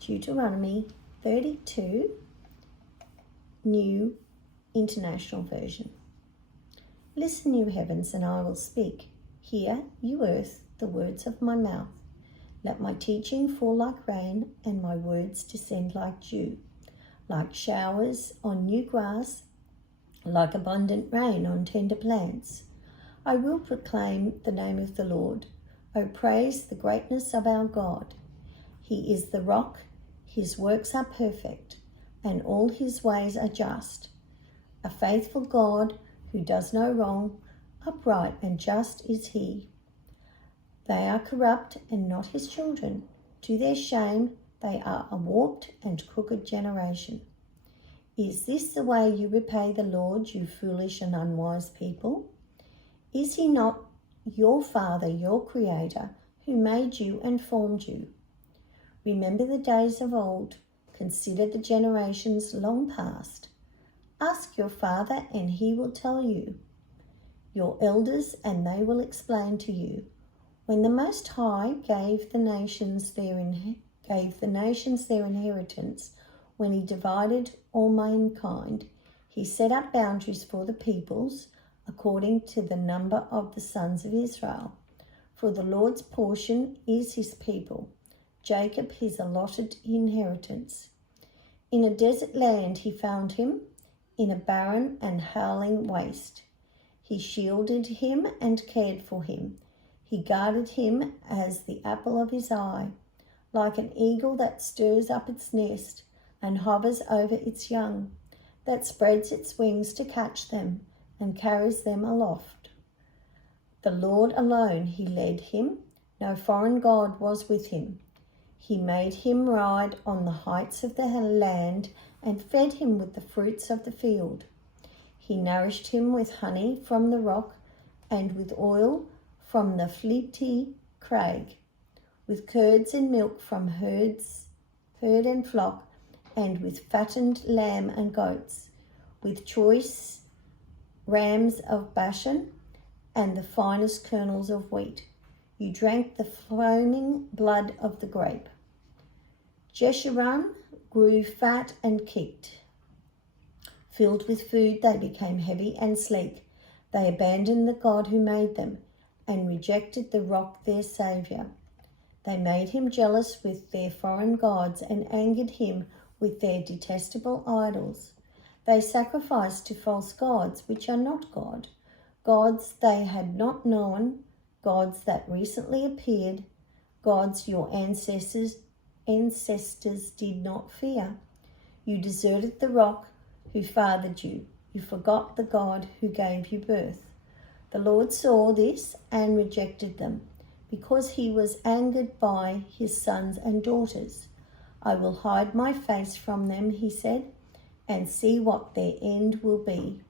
Deuteronomy 32, New International Version. Listen, you heavens, and I will speak. Hear, you earth, the words of my mouth. Let my teaching fall like rain, and my words descend like dew, like showers on new grass, like abundant rain on tender plants. I will proclaim the name of the Lord. O praise the greatness of our God. He is the rock, his works are perfect, and all his ways are just. A faithful God who does no wrong, upright and just is he. They are corrupt and not his children. To their shame, they are a warped and crooked generation. Is this the way you repay the Lord, you foolish and unwise people? Is he not your Father, your Creator, who made you and formed you? Remember the days of old. Consider the generations long past. Ask your father, and he will tell you. Your elders, and they will explain to you. When the Most High gave the nations their inheritance, when he divided all mankind, he set up boundaries for the peoples according to the number of the sons of Israel. For the Lord's portion is his people, Jacob his allotted inheritance. In a desert land he found him, in a barren and howling waste. He shielded him and cared for him. He guarded him as the apple of his eye, like an eagle that stirs up its nest and hovers over its young, that spreads its wings to catch them and carries them aloft. The Lord alone, he led him. No foreign god was with him. He made him ride on the heights of the land and fed him with the fruits of the field. He nourished him with honey from the rock and with oil from the fleecy crag, with curds and milk from herd and flock, and with fattened lamb and goats, with choice rams of Bashan and the finest kernels of wheat. You drank the foaming blood of the grape. Jeshurun grew fat and kicked. Filled with food, they became heavy and sleek. They abandoned the God who made them and rejected the rock, their Saviour. They made him jealous with their foreign gods and angered him with their detestable idols. They sacrificed to false gods, which are not God, gods they had not known, gods that recently appeared, gods your ancestors did not fear. You deserted the rock who fathered you. You forgot the God who gave you birth. The Lord saw this and rejected them, because he was angered by his sons and daughters. I will hide my face from them, he said, and see what their end will be.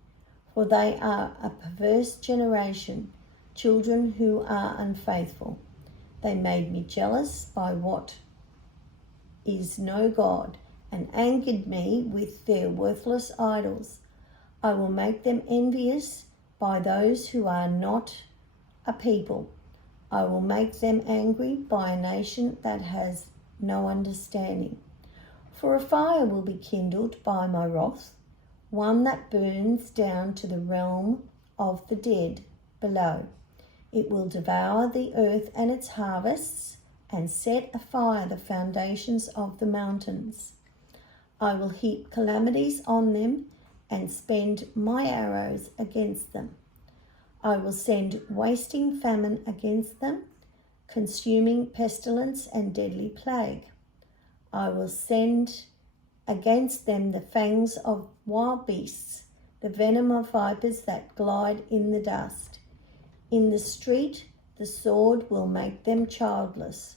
For they are a perverse generation, children who are unfaithful. They made me jealous by what is no God, and angered me with their worthless idols. I will make them envious by those who are not a people. I will make them angry by a nation that has no understanding. For a fire will be kindled by my wrath, one that burns down to the realm of the dead below. It will devour the earth and its harvests, and set afire the foundations of the mountains. I will heap calamities on them and spend my arrows against them. I will send wasting famine against them, consuming pestilence and deadly plague. I will send against them the fangs of wild beasts, the venom of vipers that glide in the dust. In the street, the sword will make them childless.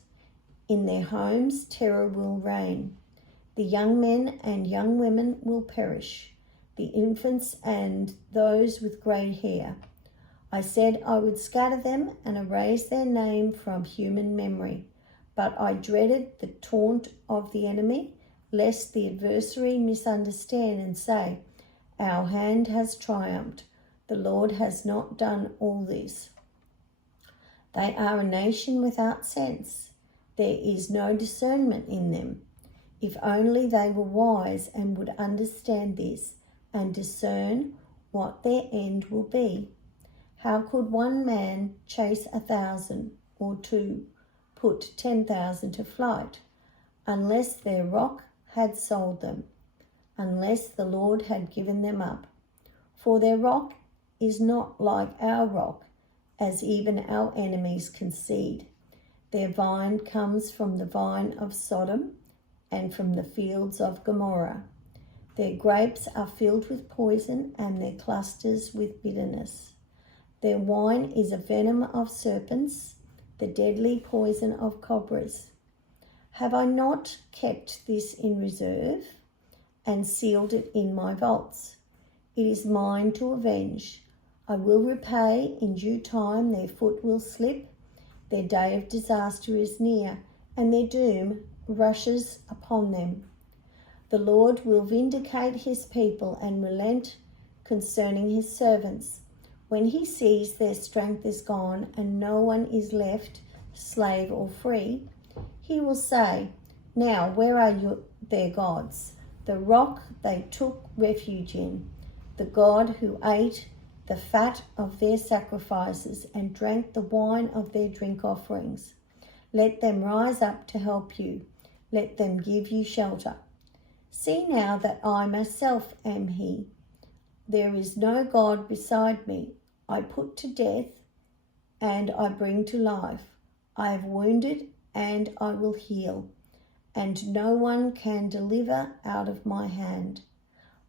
In their homes, terror will reign. The young men and young women will perish, the infants and those with grey hair. I said I would scatter them and erase their name from human memory, but I dreaded the taunt of the enemy, lest the adversary misunderstand and say, our hand has triumphed. The Lord has not done all this. They are a nation without sense. There is no discernment in them. If only they were wise and would understand this and discern what their end will be. How could one man chase 1,000 or two put 10,000 to flight unless their rock had sold them, unless the Lord had given them up? For their rock is not like our rock, as even our enemies concede. Their vine comes from the vine of Sodom and from the fields of Gomorrah. Their grapes are filled with poison and their clusters with bitterness. Their wine is a venom of serpents, the deadly poison of cobras. Have I not kept this in reserve and sealed it in my vaults? It is mine to avenge. I will repay in due time. Their foot will slip. Their day of disaster is near, and their doom rushes upon them. The Lord will vindicate his people and relent concerning his servants. When he sees their strength is gone and no one is left, slave or free, he will say, "Now where are their gods, the rock they took refuge in, the God who ate the fat of their sacrifices and drank the wine of their drink offerings? Let them rise up to help you. Let them give you shelter. See now that I myself am he. There is no God beside me. I put to death and I bring to life. I have wounded and I will heal, and no one can deliver out of my hand.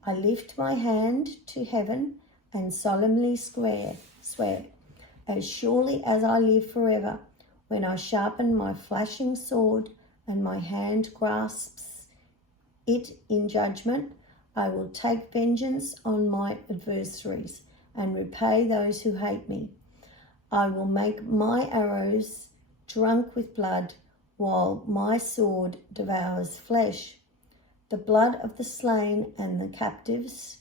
I lift my hand to heaven and solemnly swear, as surely as I live forever, when I sharpen my flashing sword and my hand grasps it in judgment, I will take vengeance on my adversaries and repay those who hate me. I will make my arrows drunk with blood, while my sword devours flesh, the blood of the slain and the captives,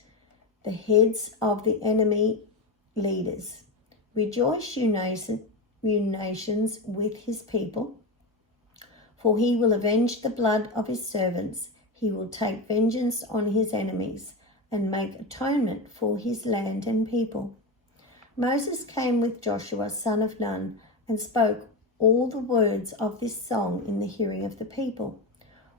the heads of the enemy leaders. Rejoice, you nations, with his people, for he will avenge the blood of his servants. He will take vengeance on his enemies and make atonement for his land and people. Moses came with Joshua, son of Nun, and spoke all the words of this song in the hearing of the people.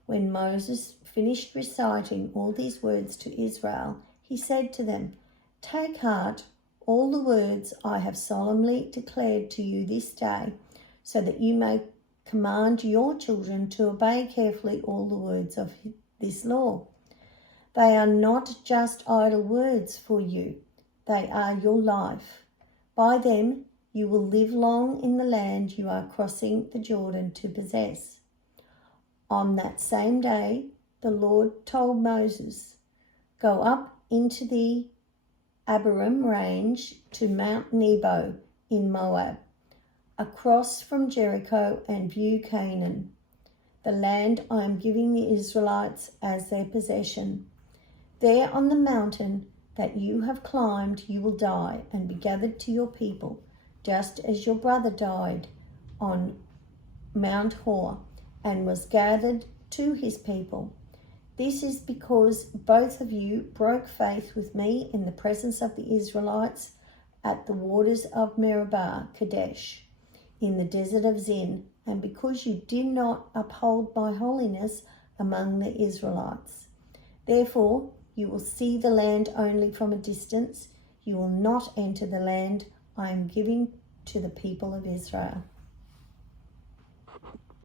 When Moses finished reciting all these words to Israel, he said to them, "Take heart, all the words I have solemnly declared to you this day, so that you may command your children to obey carefully all the words of this law. They are not just idle words for you, they are your life. By them you will live long in the land you are crossing the Jordan to possess." On that same day, the Lord told Moses, "Go up into the Abarim range to Mount Nebo in Moab, across from Jericho, and view Canaan, the land I am giving the Israelites as their possession. There on the mountain that you have climbed you will die and be gathered to your people, just as your brother died on Mount Hor and was gathered to his people. This is because both of you broke faith with me in the presence of the Israelites at the waters of Meribah Kadesh in the desert of Zin, and because you did not uphold my holiness among the Israelites. Therefore, you will see the land only from a distance. You will not enter the land I am giving to the people of Israel."